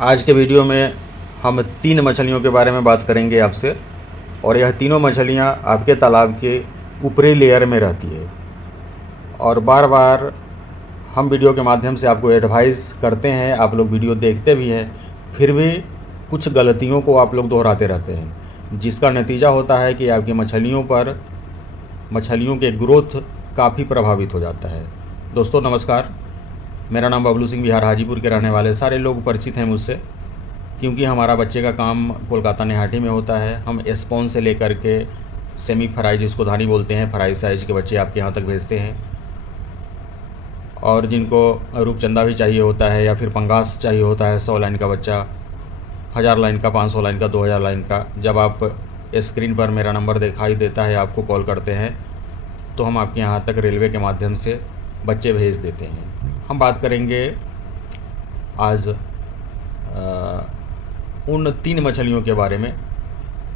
आज के वीडियो में हम 3 मछलियों के बारे में बात करेंगे आपसे, और यह तीनों मछलियां आपके तालाब के ऊपरी लेयर में रहती है। और बार बार हम वीडियो के माध्यम से आपको एडवाइस करते हैं, आप लोग वीडियो देखते भी हैं, फिर भी कुछ गलतियों को आप लोग दोहराते रहते हैं, जिसका नतीजा होता है कि आपकी मछलियों के ग्रोथ काफ़ी प्रभावित हो जाता है। दोस्तों नमस्कार, मेरा नाम बबलू सिंह, बिहार हाजीपुर के रहने वाले सारे लोग परिचित हैं मुझसे, क्योंकि हमारा बच्चे का काम कोलकाता निहाटी में होता है। हम स्पॉन से लेकर के सेमी फ्राई, जिसको धानी बोलते हैं, फ्राई साइज के बच्चे आपके यहाँ तक भेजते हैं। और जिनको रूपचंदा भी चाहिए होता है या फिर पंगास चाहिए होता है, 100 लाइन का बच्चा, 1000 लाइन का, 500 लाइन का, 2000 लाइन का, जब आप स्क्रीन पर मेरा नंबर दिखाई देता है, आपको कॉल करते हैं, तो हम आपके यहाँ तक रेलवे के माध्यम से बच्चे भेज देते हैं। हम बात करेंगे आज उन 3 मछलियों के बारे में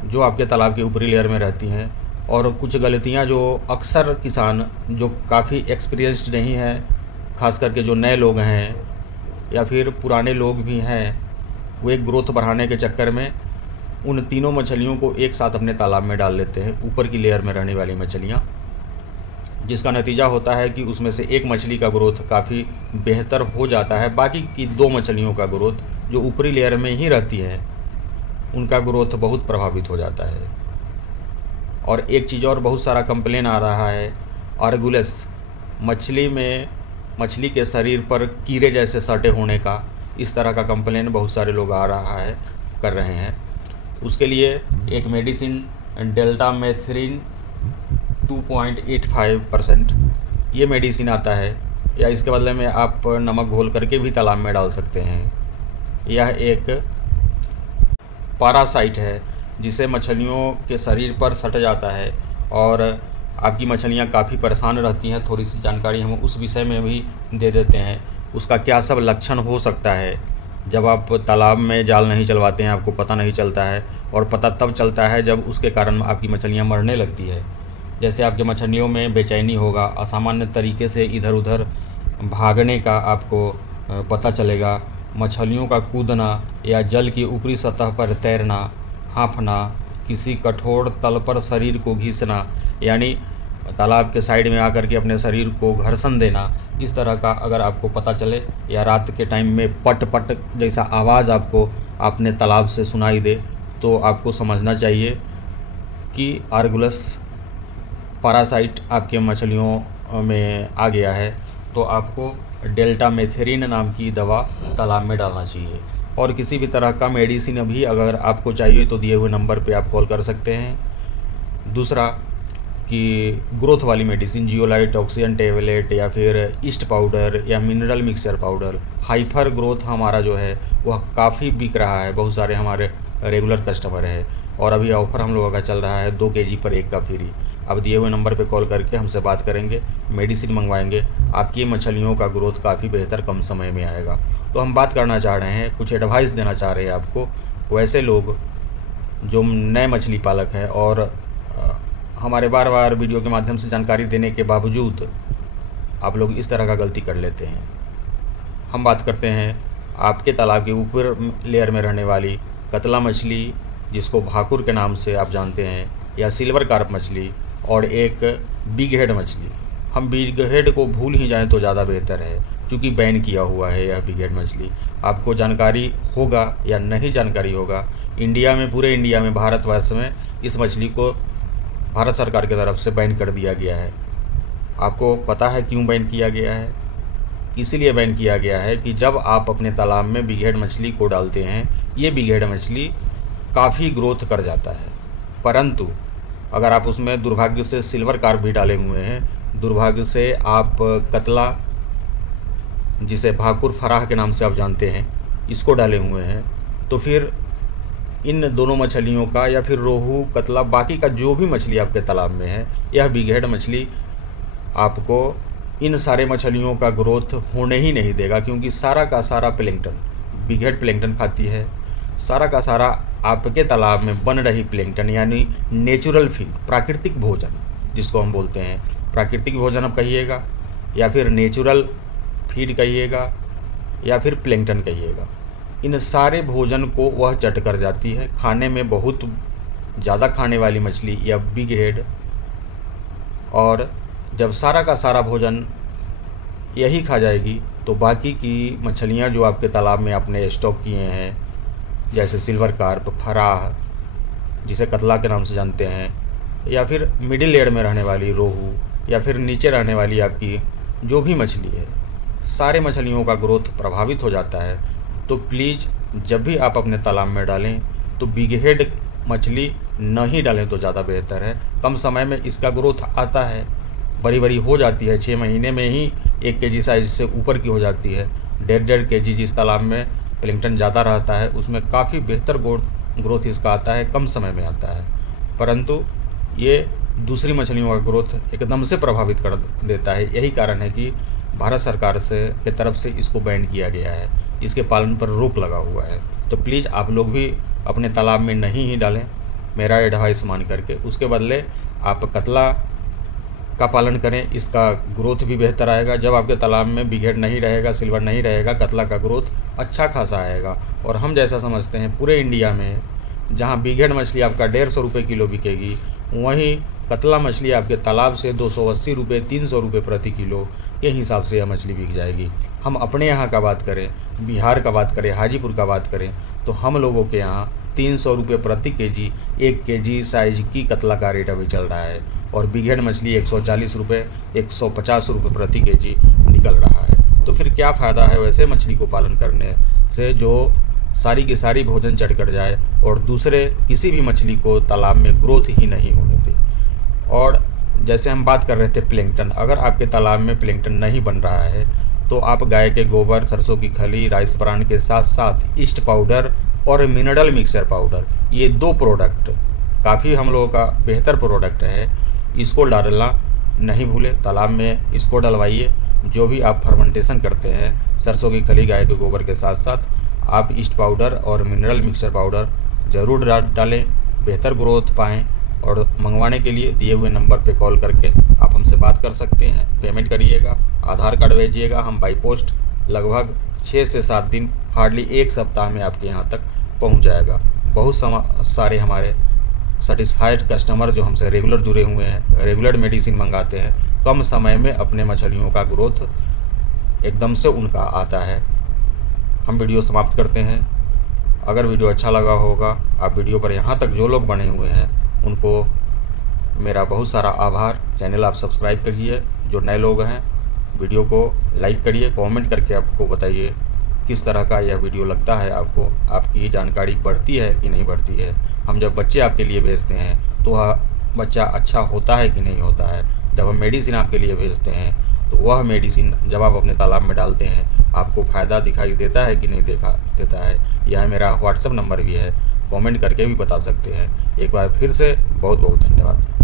जो आपके तालाब के ऊपरी लेयर में रहती हैं, और कुछ गलतियां जो अक्सर किसान जो काफ़ी एक्सपीरियंस्ड नहीं हैं, खास करके जो नए लोग हैं या फिर पुराने लोग भी हैं, वो एक ग्रोथ बढ़ाने के चक्कर में उन तीनों मछलियों को एक साथ अपने तालाब में डाल लेते हैं, ऊपर की लेयर में रहने वाली मछलियाँ, जिसका नतीजा होता है कि उसमें से एक मछली का ग्रोथ काफ़ी बेहतर हो जाता है, बाकी की 2 मछलियों का ग्रोथ जो ऊपरी लेयर में ही रहती है, उनका ग्रोथ बहुत प्रभावित हो जाता है। और एक चीज़ और, बहुत सारा कंप्लेन आ रहा है आर्गुलस मछली के शरीर पर कीड़े जैसे सटे होने का, इस तरह का कंप्लेन बहुत सारे लोग कर रहे हैं। उसके लिए एक मेडिसिन डेल्टामेथरिन 2.85% ये मेडिसिन आता है, या इसके बदले में आप नमक घोल करके भी तालाब में डाल सकते हैं। यह एक पैरासाइट है जिसे मछलियों के शरीर पर सट जाता है और आपकी मछलियां काफ़ी परेशान रहती हैं। थोड़ी सी जानकारी हम उस विषय में भी दे देते हैं, उसका क्या सब लक्षण हो सकता है। जब आप तालाब में जाल नहीं चलवाते हैं, आपको पता नहीं चलता है, और पता तब चलता है जब उसके कारण आपकी मछलियाँ मरने लगती है। जैसे आपके मछलियों में बेचैनी होगा, असामान्य तरीके से इधर उधर भागने का आपको पता चलेगा, मछलियों का कूदना या जल की ऊपरी सतह पर तैरना, हाँफना, किसी कठोर तल पर शरीर को घिसना, यानी तालाब के साइड में आकर के अपने शरीर को घर्षण देना, इस तरह का अगर आपको पता चले, या रात के टाइम में पट पट जैसा आवाज़ आपको अपने तालाब से सुनाई दे, तो आपको समझना चाहिए कि आर्गुलस पैरासाइट आपके मछलियों में आ गया है। तो आपको डेल्टामेथरिन नाम की दवा तालाब में डालना चाहिए। और किसी भी तरह का मेडिसिन अभी अगर आपको चाहिए तो दिए हुए नंबर पे आप कॉल कर सकते हैं। दूसरा कि ग्रोथ वाली मेडिसिन, जियोलाइट, ऑक्सीजन टेबलेट, या फिर ईस्ट पाउडर, या mineral mixture powder, hyper growth हमारा जो है वह काफ़ी बिक रहा है, बहुत सारे हमारे रेगुलर कस्टमर है, और अभी ऑफ़र हम लोगों का चल रहा है 2 kg पर 1 का फ्री। अब दिए हुए नंबर पे कॉल करके हमसे बात करेंगे, मेडिसिन मंगवाएंगे, आपकी मछलियों का ग्रोथ काफ़ी बेहतर कम समय में आएगा। तो हम बात करना चाह रहे हैं, कुछ एडवाइस देना चाह रहे हैं आपको, वैसे लोग जो नए मछली पालक हैं और हमारे बार बार वीडियो के माध्यम से जानकारी देने के बावजूद आप लोग इस तरह का गलती कर लेते हैं। हम बात करते हैं आपके तालाब के ऊपर लेयर में रहने वाली कतला मछली, जिसको भाकुर के नाम से आप जानते हैं, या सिल्वर कार्प मछली, और एक बिग हेड मछली। हम बिग हेड को भूल ही जाएं तो ज़्यादा बेहतर है, क्योंकि बैन किया हुआ है यह बिग हेड मछली। आपको जानकारी होगा या नहीं जानकारी होगा, इंडिया में, पूरे इंडिया में, भारतवर्ष में इस मछली को भारत सरकार की तरफ से बैन कर दिया गया है। आपको पता है क्यों बैन किया गया है? इसीलिए बैन किया गया है कि जब आप अपने तालाब में बिग हेड मछली को डालते हैं, ये बिग हेड मछली काफ़ी ग्रोथ कर जाता है, परंतु अगर आप उसमें दुर्भाग्य से सिल्वर कार्प भी डाले हुए हैं, दुर्भाग्य से आप कतला, जिसे भाकुर फराह के नाम से आप जानते हैं, इसको डाले हुए हैं, तो फिर इन दोनों मछलियों का, या फिर रोहू, कतला, बाकी का जो भी मछली आपके तालाब में है, यह बिग हेड मछली आपको इन सारे मछलियों का ग्रोथ होने ही नहीं देगा, क्योंकि सारा का सारा प्लैंकटन बिग हेड प्लैंकटन खाती है। सारा का सारा आपके तालाब में बन रही प्लैंकटन, यानी नेचुरल फीड, प्राकृतिक भोजन जिसको हम बोलते हैं, प्राकृतिक भोजन आप कहिएगा, या फिर नेचुरल फीड कहिएगा, या फिर प्लैंकटन कहिएगा, इन सारे भोजन को वह चट कर जाती है। खाने में बहुत ज़्यादा खाने वाली मछली या बिग हेड, और जब सारा का सारा भोजन यही खा जाएगी तो बाकी की मछलियाँ जो आपके तालाब में आपने स्टॉक किए हैं, जैसे सिल्वर कार्प, फराह जिसे कतला के नाम से जानते हैं, या फिर मिडिल लेयर में रहने वाली रोहू, या फिर नीचे रहने वाली आपकी जो भी मछली है, सारे मछलियों का ग्रोथ प्रभावित हो जाता है। तो प्लीज़ जब भी आप अपने तालाब में डालें तो बिग हेड मछली न ही डालें तो ज़्यादा बेहतर है। कम समय में इसका ग्रोथ आता है, बड़ी बड़ी हो जाती है, 6 महीने में ही 1 केजी साइज से ऊपर की हो जाती है। 1.5 केजी जिस तालाब में प्लैंकटन ज़्यादा रहता है उसमें काफ़ी बेहतर ग्रोथ इसका आता है, कम समय में आता है। परंतु ये दूसरी मछलियों का ग्रोथ एकदम से प्रभावित कर देता है। यही कारण है कि भारत सरकार के तरफ से इसको बैन किया गया है, इसके पालन पर रोक लगा हुआ है। तो प्लीज़ आप लोग भी अपने तालाब में नहीं ही डालें, मेरा एडवाइस मान करके। उसके बदले आप कतला का पालन करें, इसका ग्रोथ भी बेहतर आएगा। जब आपके तालाब में बिग हेड नहीं रहेगा, सिल्वर नहीं रहेगा, कतला का ग्रोथ अच्छा खासा आएगा। और हम जैसा समझते हैं पूरे इंडिया में जहां बिग हेड मछली आपका 150 रुपये किलो बिकेगी, वहीं कतला मछली आपके तालाब से 280 रुपये 300 रुपये प्रति किलो के हिसाब से यह मछली बिक जाएगी। हम अपने यहाँ का बात करें, बिहार का बात करें, हाजीपुर का बात करें, तो हम लोगों के यहाँ 300 रुपये प्रति केजी 1 केजी साइज की कतला का रेट अभी चल रहा है। और बिग हेड मछली 140 रुपये 150 रुपये प्रति केजी निकल रहा है। तो फिर क्या फ़ायदा है वैसे मछली को पालन करने से जो सारी की सारी भोजन चढ़ कर जाए और दूसरे किसी भी मछली को तालाब में ग्रोथ ही नहीं होने दे। और जैसे हम बात कर रहे थे प्लैंकटन, अगर आपके तालाब में प्लैंकटन नहीं बन रहा है तो आप गाय के गोबर, सरसों की खली, राइस ब्रान के साथ साथ ईस्ट पाउडर और मिनरल मिक्सर पाउडर, ये 2 प्रोडक्ट काफ़ी हम लोगों का बेहतर प्रोडक्ट है, इसको डालना नहीं भूलें। तालाब में इसको डलवाइए। जो भी आप फर्मेंटेशन करते हैं सरसों की खली, गाय के गोबर के साथ साथ आप ईस्ट पाउडर और मिनरल मिक्सर पाउडर ज़रूर डालें, बेहतर ग्रोथ पाएँ। और मंगवाने के लिए दिए हुए नंबर पे कॉल करके आप हमसे बात कर सकते हैं। पेमेंट करिएगा, आधार कार्ड भेजिएगा, हम बाई पोस्ट लगभग 6 से 7 दिन, हार्डली 1 सप्ताह में आपके यहाँ तक पहुँच जाएगा। बहुत सारे हमारे सेटिस्फाइड कस्टमर जो हमसे रेगुलर जुड़े हुए हैं, रेगुलर मेडिसिन मंगाते हैं, कम समय में अपने मछलियों का ग्रोथ एकदम से उनका आता है। हम वीडियो समाप्त करते हैं। अगर वीडियो अच्छा लगा होगा, आप वीडियो पर यहाँ तक जो लोग बने हुए हैं उनको मेरा बहुत सारा आभार। चैनल आप सब्सक्राइब करिए, जो नए लोग हैं वीडियो को लाइक करिए, कमेंट करके आपको बताइए किस तरह का यह वीडियो लगता है आपको, आपकी जानकारी बढ़ती है कि नहीं बढ़ती है। हम जब बच्चे आपके लिए भेजते हैं तो वह बच्चा अच्छा होता है कि नहीं होता है। जब हम मेडिसिन आपके लिए भेजते हैं तो वह मेडिसिन जब आप अपने तालाब में डालते हैं आपको फ़ायदा दिखाई देता है कि नहीं देता है। यह मेरा व्हाट्सएप नंबर भी है, कमेंट करके भी बता सकते हैं। एक बार फिर से बहुत बहुत धन्यवाद।